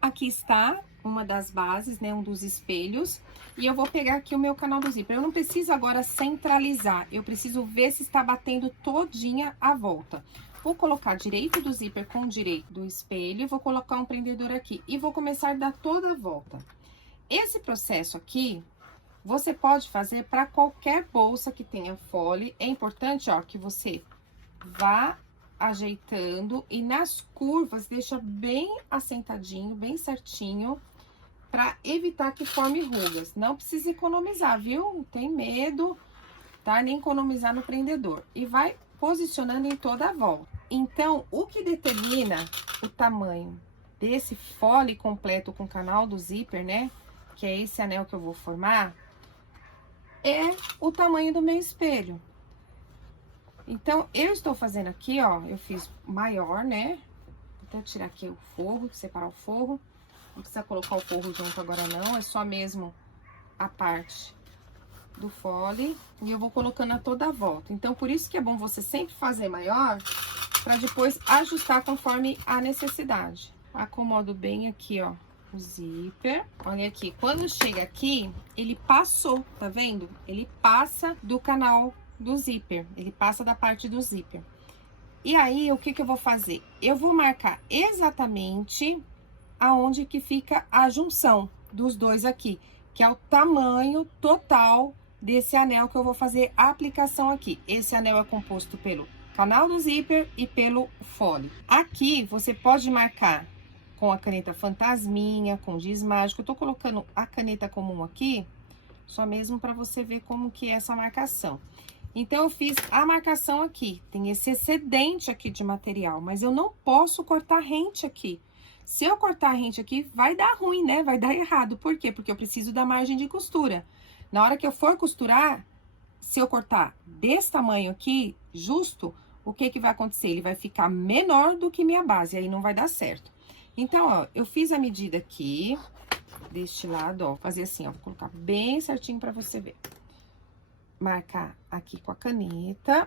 Aqui está uma das bases, né, um dos espelhos. E eu vou pegar aqui o meu canal do zíper. Eu não preciso agora centralizar, eu preciso ver se está batendo todinha a volta. Vou colocar direito do zíper com direito do espelho, vou colocar um prendedor aqui e vou começar a dar toda a volta. Esse processo aqui, você pode fazer para qualquer bolsa que tenha fole. É importante, ó, que você vá ajeitando e nas curvas deixa bem assentadinho, bem certinho, para evitar que forme rugas. Não precisa economizar, viu? Não tem medo, tá? Nem economizar no prendedor. E vai posicionando em toda a volta. Então, o que determina o tamanho desse fole completo com canal do zíper, né? Que é esse anel que eu vou formar, é o tamanho do meu espelho. Então, eu estou fazendo aqui, ó, eu fiz maior, né? Vou até tirar aqui o forro, separar o forro. Não precisa colocar o forro junto agora não, é só mesmo a parte do fole. E eu vou colocando a toda a volta. Então, por isso que é bom você sempre fazer maior, pra depois ajustar conforme a necessidade. Acomodo bem aqui, ó, o zíper. Olha aqui, quando chega aqui, ele passou, tá vendo? Ele passa do canal do zíper, ele passa da parte do zíper. E aí, o que que eu vou fazer? Eu vou marcar exatamente aonde que fica a junção dos dois aqui, que é o tamanho total desse anel que eu vou fazer a aplicação aqui. Esse anel é composto pelo canal do zíper e pelo fole. Aqui, você pode marcar com a caneta fantasminha, com giz mágico. Eu tô colocando a caneta comum aqui, só mesmo para você ver como que é essa marcação. Então, eu fiz a marcação aqui, tem esse excedente aqui de material, mas eu não posso cortar rente aqui. Se eu cortar rente aqui, vai dar ruim, né? Vai dar errado. Por quê? Porque eu preciso da margem de costura. Na hora que eu for costurar, se eu cortar desse tamanho aqui, justo, o que que vai acontecer? Ele vai ficar menor do que minha base, aí não vai dar certo. Então, ó, eu fiz a medida aqui, deste lado, ó, fazer assim, ó, vou colocar bem certinho pra você ver. Marcar aqui com a caneta.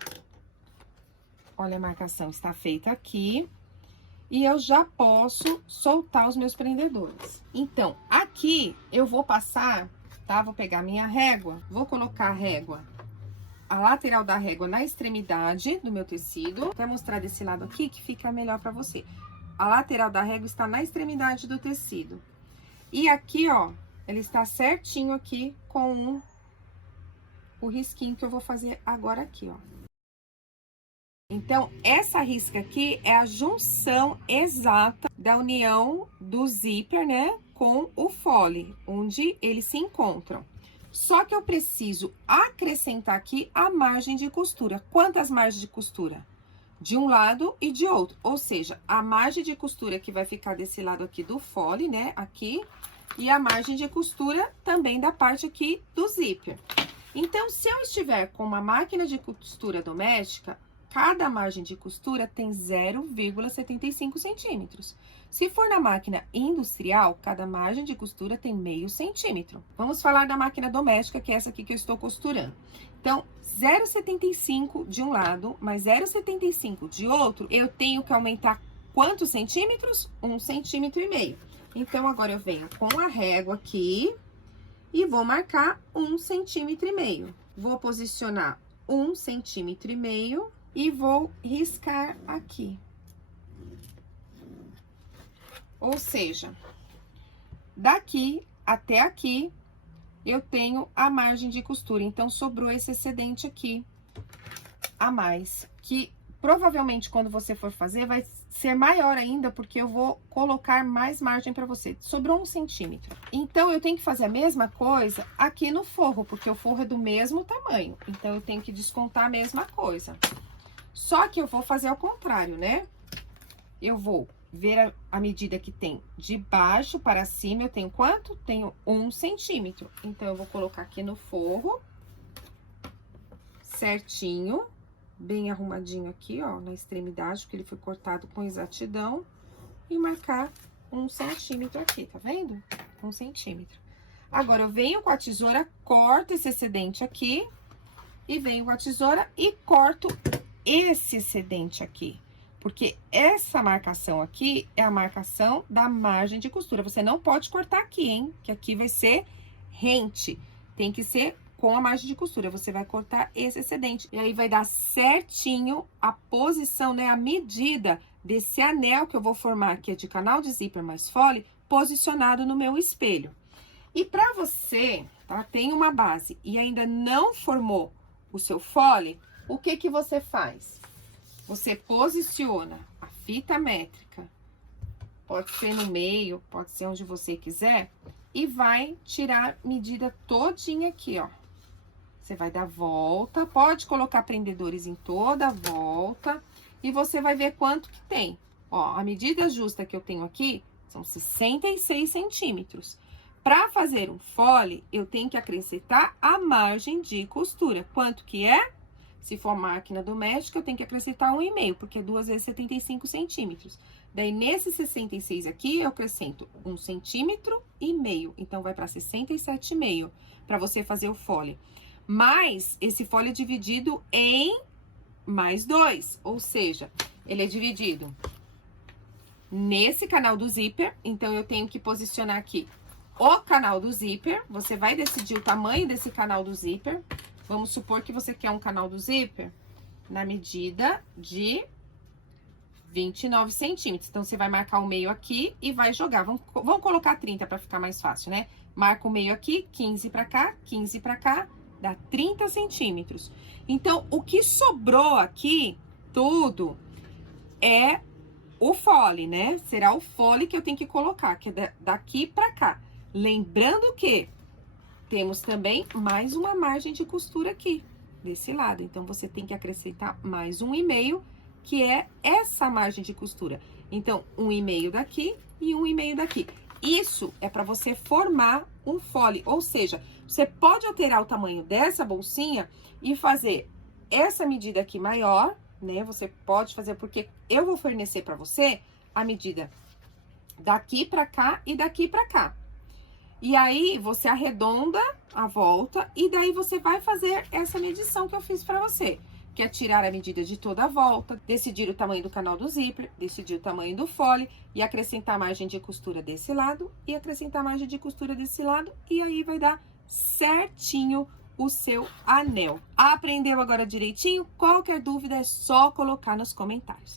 Olha, a marcação está feita aqui. E eu já posso soltar os meus prendedores. Então, aqui eu vou passar, tá? Vou pegar minha régua, vou colocar a régua, a lateral da régua na extremidade do meu tecido. Vou até mostrar desse lado aqui que fica melhor pra você. A lateral da régua está na extremidade do tecido. E aqui, ó, ele está certinho aqui com o risquinho que eu vou fazer agora aqui, ó. Então, essa risca aqui é a junção exata da união do zíper, né, com o fole, onde eles se encontram. Só que eu preciso acrescentar aqui a margem de costura. Quantas margens de costura? De um lado e de outro. Ou seja, a margem de costura que vai ficar desse lado aqui do fole, né, aqui, e a margem de costura também da parte aqui do zíper. Então, se eu estiver com uma máquina de costura doméstica, cada margem de costura tem 0,75 centímetros. Se for na máquina industrial, cada margem de costura tem meio centímetro. Vamos falar da máquina doméstica, que é essa aqui que eu estou costurando. Então, 0,75 de um lado, mais 0,75 de outro, eu tenho que aumentar quantos centímetros? 1,5 centímetro. Então, agora eu venho com a régua aqui e vou marcar 1,5 centímetro. Vou posicionar 1,5 centímetro e vou riscar aqui. Ou seja, daqui até aqui, eu tenho a margem de costura. Então, sobrou esse excedente aqui a mais, que provavelmente quando você for fazer, vai ser maior ainda, porque eu vou colocar mais margem para você. Sobrou 1 centímetro. Então, eu tenho que fazer a mesma coisa aqui no forro, porque o forro é do mesmo tamanho. Então, eu tenho que descontar a mesma coisa. Só que eu vou fazer ao contrário, né? Eu vou ver a medida que tem de baixo para cima, eu tenho quanto? Tenho 1 centímetro. Então, eu vou colocar aqui no forro, certinho, bem arrumadinho aqui, ó, na extremidade, porque ele foi cortado com exatidão, e marcar 1 centímetro aqui, tá vendo? 1 centímetro. Agora, eu venho com a tesoura, corto esse excedente aqui, e venho com a tesoura e corto esse excedente aqui. Porque essa marcação aqui é a marcação da margem de costura. Você não pode cortar aqui, hein? Que aqui vai ser rente. Tem que ser com a margem de costura. Você vai cortar esse excedente. E aí, vai dar certinho a posição, né? A medida desse anel que eu vou formar, que é de canal de zíper mais fole, posicionado no meu espelho. E pra você, tá? Tem uma base e ainda não formou o seu fole, o que que você faz? Você posiciona a fita métrica, pode ser no meio, pode ser onde você quiser, e vai tirar medida todinha aqui, ó. Você vai dar volta, pode colocar prendedores em toda a volta, e você vai ver quanto que tem. Ó, a medida justa que eu tenho aqui são 66 centímetros. Para fazer um fole, eu tenho que acrescentar a margem de costura. Quanto que é? Se for máquina doméstica, eu tenho que acrescentar 1,5, porque 2 vezes 75 centímetros. Daí, nesse 66 aqui, eu acrescento 1,5 centímetro. Então, vai para 67,5 para você fazer o fole. Mas, esse fole é dividido em mais 2, ou seja, ele é dividido nesse canal do zíper. Então, eu tenho que posicionar aqui o canal do zíper. Você vai decidir o tamanho desse canal do zíper. Vamos supor que você quer um canal do zíper na medida de 29 centímetros. Então, você vai marcar o meio aqui e vai jogar. Vamos colocar 30 para ficar mais fácil, né? Marca o meio aqui, 15 para cá, 15 para cá, dá 30 centímetros. Então, o que sobrou aqui, tudo, é o fole, né? Será o fole que eu tenho que colocar, que é daqui para cá. Lembrando que temos também mais uma margem de costura aqui, desse lado. Então, você tem que acrescentar mais 1,5, que é essa margem de costura. Então, 1,5 daqui e 1,5 daqui. Isso é para você formar um fole, ou seja, você pode alterar o tamanho dessa bolsinha e fazer essa medida aqui maior, né? Você pode fazer, porque eu vou fornecer para você a medida daqui para cá e daqui para cá. E aí, você arredonda a volta e daí você vai fazer essa medição que eu fiz pra você. Que é tirar a medida de toda a volta, decidir o tamanho do canal do zíper, decidir o tamanho do fole e acrescentar a margem de costura desse lado e acrescentar a margem de costura desse lado. E aí, vai dar certinho o seu anel. Aprendeu agora direitinho? Qualquer dúvida é só colocar nos comentários.